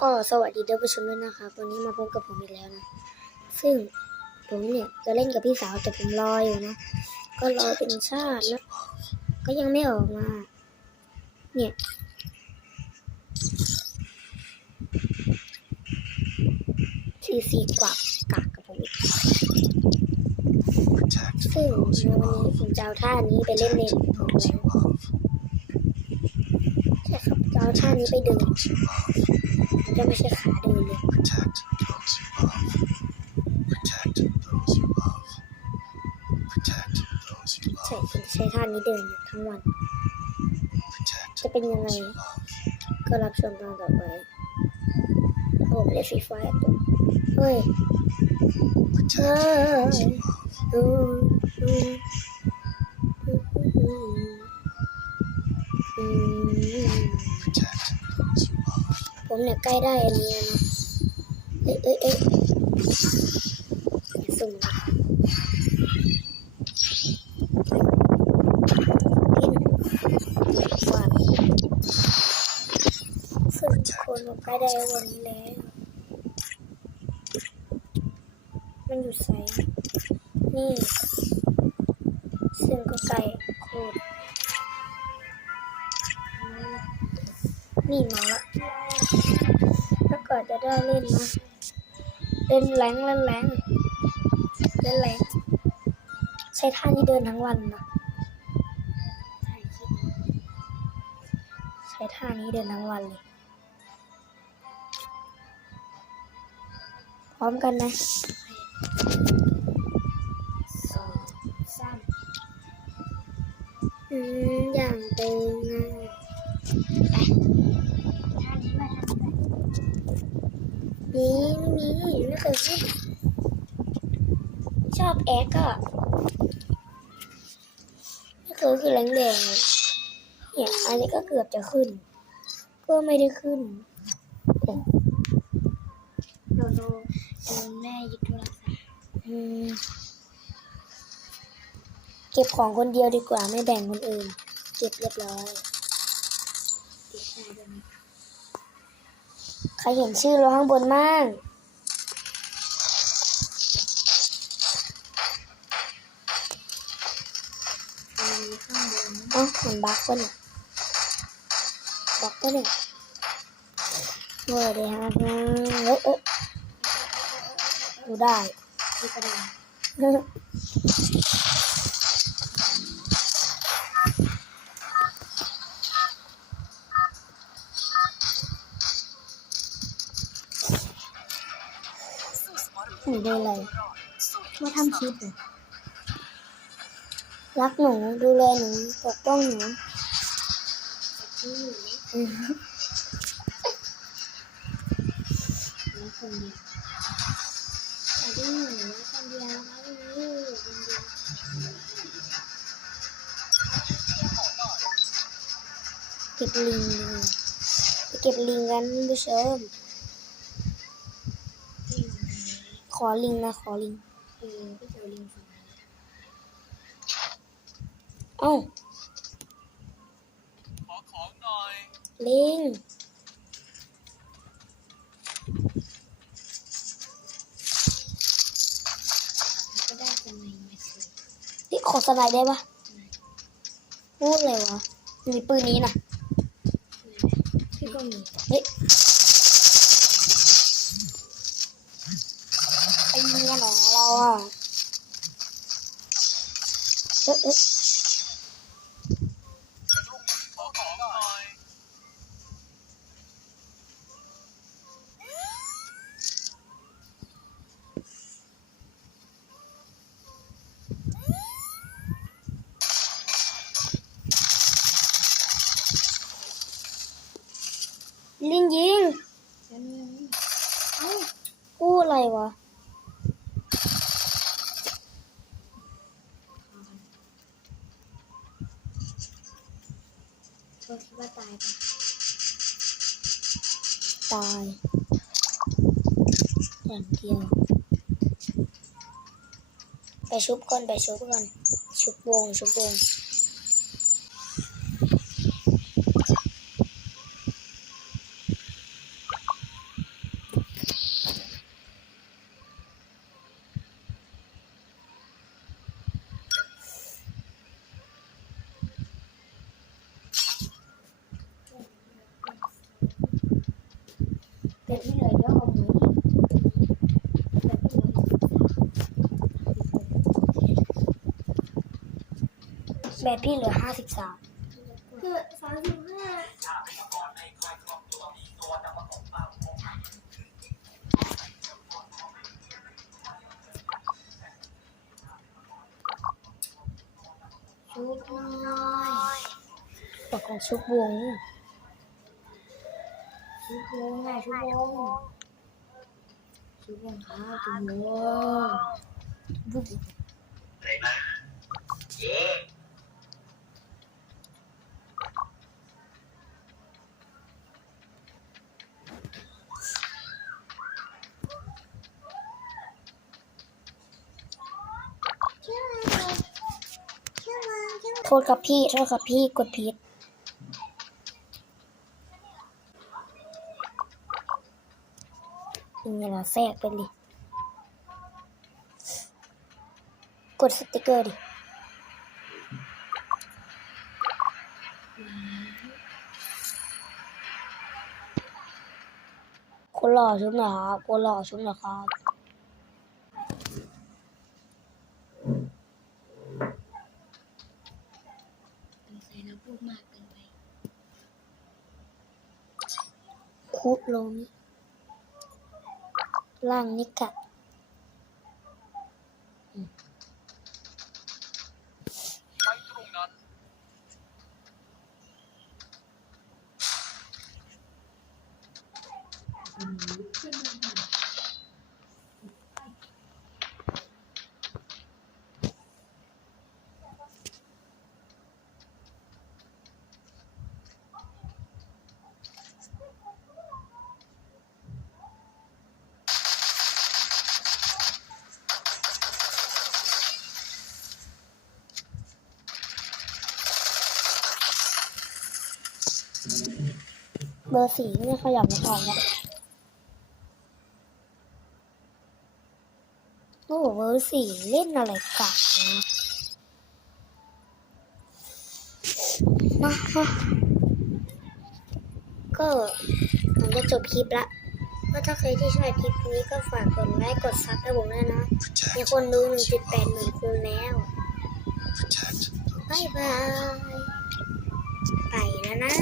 ก็สวัสดีท่านผู้ชมด้วยนะครับวันนี้มาพบกับผมอีกแล้วนะ ซึ่งผมเนี่ยจะเล่นกับพี่สาวแต่ผมรออยู่นะ ก็รอเป็นชาติแล้วก็ยังไม่ออกมา เนี่ยสี่สี่กว่ากากกับผมอีกซึ่งในวันนี้ผมจะเอาท่านี้ไปเล่นในโรงแร those ม you love. ใช่ครับจะเอาท่านี้ไปดิ จะไม่ใช่ขาเดินเลย Protect those you love. Protect those you love. Protect those you ใช่ love. ผมใช้ท่านี้เดินทั้งวัน Protect จะเป็นยังไง those you love. ก็รับชมตอนต่อไปโอ้ไม่ได้ฟรีไฟล์ตัวเฮ้ย Protect those you love. อืมอืมอืม Protect those you love. ผมเนี่ยใกล้ได้อันนี้แล้วนะเอ้ยเอ้ยเอ้ยสุ่มนะกินว่าซึ่งทุกคนผมใกล้ได้วันนี้แล้ว มันอยู่ไซส์นี่ซึ่งก็ไกลโคตรนี่มาละ ถ้าเกิดจะได้เล่นนะเล่นแรงเล่นแรงเล่นแรงใช้ท่านี้เดินทั้งวันนะใช้ท่านี้เดินทั้งวันเลยพร้อมกันนะสองสามอืมอย่างเดิมนะ ม่มีไม่เคยขึ้นชอบแอคอะไม่เคยขึ้นแรงแดงเนี่ยอันนี้ก็เกือบจะขึ้น ก็ไม่ได้ขึ้นโดนโดนแม่ยึดโทรศัพท์อืมเก็บของคนเดียวดีกว่าไม่แบ่งคนอื่น เก็บเรียบร้อย ติดตาด้วยนะ ใครเห็นชื่อเราข้างบนมั่งมีข้างบนเอ้ามันบักปะเนี่ยบักปะเนี่ยเวอร์เลยฮะเอ้ยเอ้ยดูได้ที่กระดาน นูดูอะไรว่าทำคลิปเลยรักหนูดูแลหนูปกป้องหนูคนเดียวแต่ที่หนูคนเดียวนะวันนี้อยู่คนเดียวเก็บลิงเก็บลิงกันท่านผู้ชม ที่อยู่ ข อลิงนะขอลิงเออก็เจอลิงสองอันเอ้าขอของหน่อยลิงแล้วก็ได้คนหนึ่งมาเฉยพี่ขอสไลด์ได้ปะพูดเลยวะมีปืนนี้นะพี่ก็มีเฮ้ย เอ๊ะเอ๊ะลิงยิงแล้วนี่กู้อะไรวะ เธอคิดว่ายปะตายอย่างเดียว ไปชุบก่อนไปชุบก่อนชุบวงชุบวง แต่ที่เหลือเยอะกว่าหมูอีกแต่ที่เหลืออีกแบบพี่เหลือห้าสิบสามคือสามสิบห้าชุดน้อยปกของชุดวง ชุดวงไงชุดวงชุดวงครับชุดวงบุกชื่ออะโทษครับพี่ โทษครับพี่ กดผิด นี่เราแทรกไปดิ กดสติกเกอร์ดิคนหล่อชุดหน่อยครับคนหล่อชุดหน่อยครับสงสัยเราพูดมากเกินไปคุโรมิร่างนิกะเอร์สี่ไม่ขยับไม่ออกแล้วโอ้เบอร์สี่เล่นอะไรกันนะมาก็ผมจะจบคลิปละก็ถ้าใครที่ชอบคลิปนี้ก็ฝากกดไลค์กดซับให้ผมด้วยนะมี Protect คนดู 1.8หมื่นคนแล้ว protect those บายบาย ไปแล้วนะ